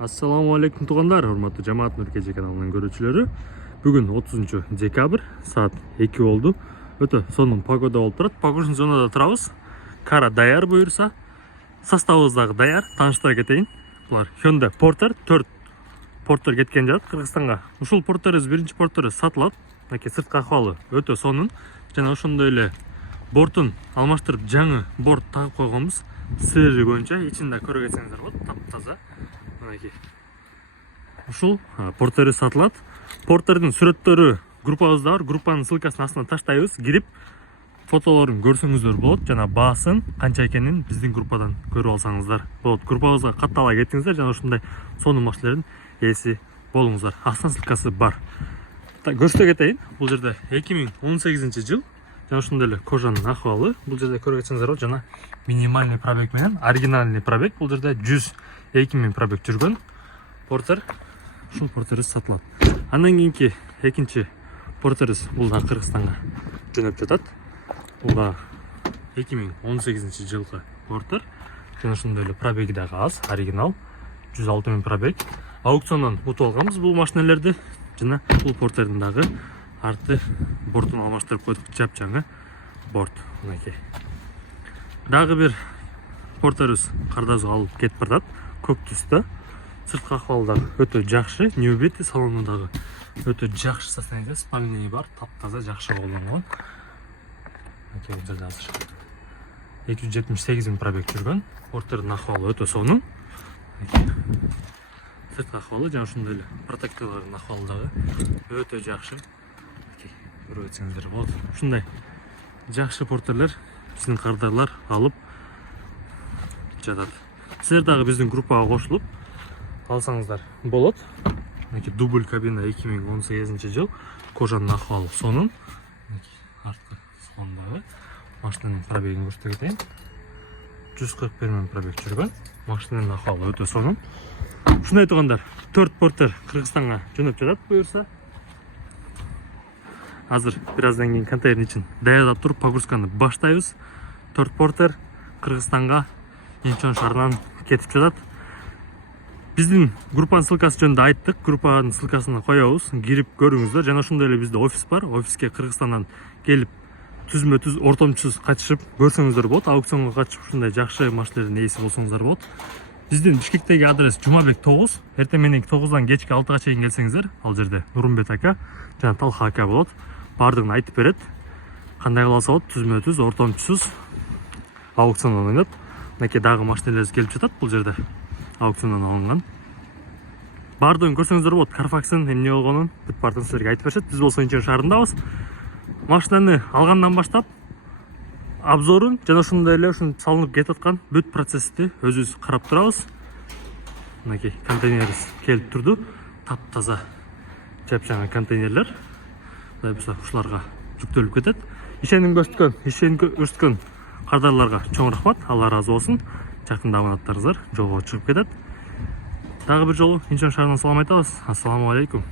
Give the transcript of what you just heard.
Ассаламу алейкум туғандар, урматтуу жамаат Нуркежи каналынын көрүүчүлөрү. Бүгүн 30 декабрь, саат 2 болду. Өтө сонун погода болуп турат. Погружный зонада турабыз. Кара даяр буюрса, составыбыз дагы даяр. Тааныштыра кетейин. Булар Hyundai Porter 4 Porter кеткен жатат Кыргызстанга. Ушул портерибиз биринчи портерибиз сатылат. Мынакей сырткы акыбалы өтө сонун. Жана ошондой эле бортун алмаштырып жаңы борт тагып койгонбуз. Сыры боюнча ичинде көрө кетсеңиздер болот, таптаза. Мынакей. Ушул портерибиз сатылат. Портердин сүрөттөрү группабызда бар. Группанын ссылкасын астына таштайбыз. Кирип фотолорун көрсөңүздөр болот. Жана баасын канча экенин биздин группадан көрүп алсаңыздар болот. Группабызга каттала кетиңиздер жана ушундай сонун машиналердин ээси болуңуздар. Астына ссылкасы бар. Көрсөтө кетейин. Бул жерде 2018 жыл. Жана ошондой эле кожанын акыбалы. Бул жерде көрө кетсеңиздер болот. Жана минимальный пробег менен оригинальный пробег. Бул жерде 102 миң пробег жүргөн Портер. Ушул портерибиз сатылат. Андан кийинки экинчи портерибиз бул да Кыргызстанга жөнөп жатат. Бул да 2018 жылкы портер. Жана ошондой эле пробеги дагы аз, оригинал 106 миң пробег. Аукциондон утуп алганбыз бул машиналерди. Жана бул портердин дагы арты бортун алмаштырып койдук, жапжаңы борт. Мынакей. Дагы бир портерибиз кардабызга алып кетип барат. Көк түстө. Сырткы акыбалы дагы өтө жакшы, ньюбит салону дагы өтө жакшы состояние, спальный бар, таптаза жакшы колдонгон. Мынакей бул жерде азыр 278 миң пробег жүргөн. Портердин акыбалы өтө сонун. Сырткы акыбалы жана ошондой эле протекторлордун акыбалы дагы өтө жакшы. Көрө кетсеңиздер болот. Ушундай жакшы портерлер биздин кардарлар алып жатат. Силер дагы биздин группага кошулуп алсаңыздар болот. Мынакей дубль кабина 2018 жыл. Кожанын акыбалы сонун. Арткы салондагы машинанын пробегин көрсөтө кетейин. 141 миң пробег жүргөн. Машинанын акыбалы өтө сонун. Ушундай тугандар, 4 портер Кыргызстанга жөнөп жатат буюрса. Азыр бираздан кийин контейнер ичин даярдап туруп погрузканы баштайбыз. 4 портер Кыргызстанга Инчон шаарынан кетип жатат. Биздин группанын ссылкасы жөнүндө айттык. Группанын ссылкасын коебуз. Кирип көрүңүздөр. Жана ошондой эле бизде офис бар. Офиске Кыргызстандан келип түзмө-түз ортомчусуз катышып көрсөңүздөр болот. Аукционго катышып ушундай жакшы машиналердин ээси болсоңуздар болот. Биздин Бишкектеги адрес Жумабек 9. Эртең менен 9дан кечки 6га чейин келсеңиздер, ал жерде Нурмбет ака жана Талха ака болот. Бардыгын айтып берет. Кандай кылса болот, түзмө-түз ортомчусуз аукциондон ойнот. Мынакей дагы машиналерибиз келип жатат бул жерде. Аукциондон алынган. Бардыгын көрсөңүздөр болот. Carfax'ын эмне болгонун бүт бардыгын силерге айтып беришет. Биз болсо Инчон шаарындабыз. Машинаны алгандан баштап обзорун жана ошондой эле ушун салынып кетип аткан бүт процессти өзүбүз карап турабыз. Мынакей контейнерибиз келип турду. Таптаза жапжаңы контейнерлер. Мындай болсо ушуларга жүктөлүп кетет. Ишеним көрсөткөн кардарларга чоң рахмат. Алла ыраазы болсун. Жакында аманаттарыңыздар жолго чыгып кетет. Дагы бир жолу Инчон шаарынан салам айтабыз. Ассаламу алейкум.